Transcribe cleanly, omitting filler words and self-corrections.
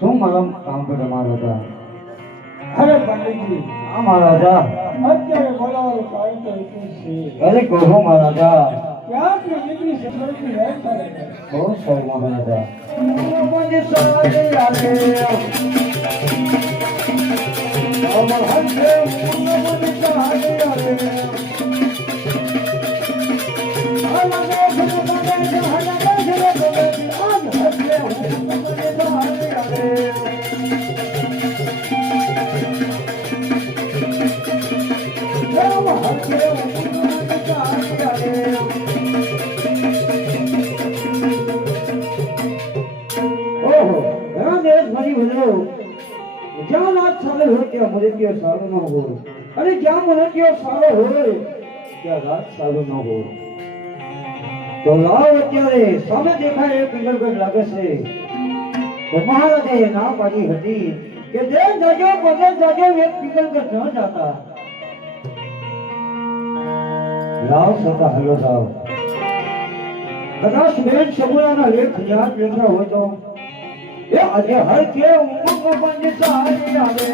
શું મલમ કામ કરે મહારાજા? અરે પંડિતજી, હા મહારાજા, અત્યારે બોલાવાનું કારણ તો એટલું છે. અરે કહો મહારાજા. ક્યાંક દીકરી સફળતી રહે છે. બહુ સારું મહારાજા. જ્યાં નાથ સારો હોય ત્યાં મૃત્યુ સારો ન હોય, અને જ્યાં મૃત્યુ સારો હોય ત્યાં રાત સારો ન હોય. તો લાવ અત્યારે સામે દેખાય એ પિંગલગઢ લાગે છે. તો મહારાજે ના પાડી હતી કે દેવ જાજો બદલ જાજો એક પિંગલગઢ ન જાતા. લાવ સતા હલો લાવ. કદાચ બેન સગુણાના લેખ યાદ લેખા હોય તો એ આજે હર કે ઉમંગ બંધ સારી આવે.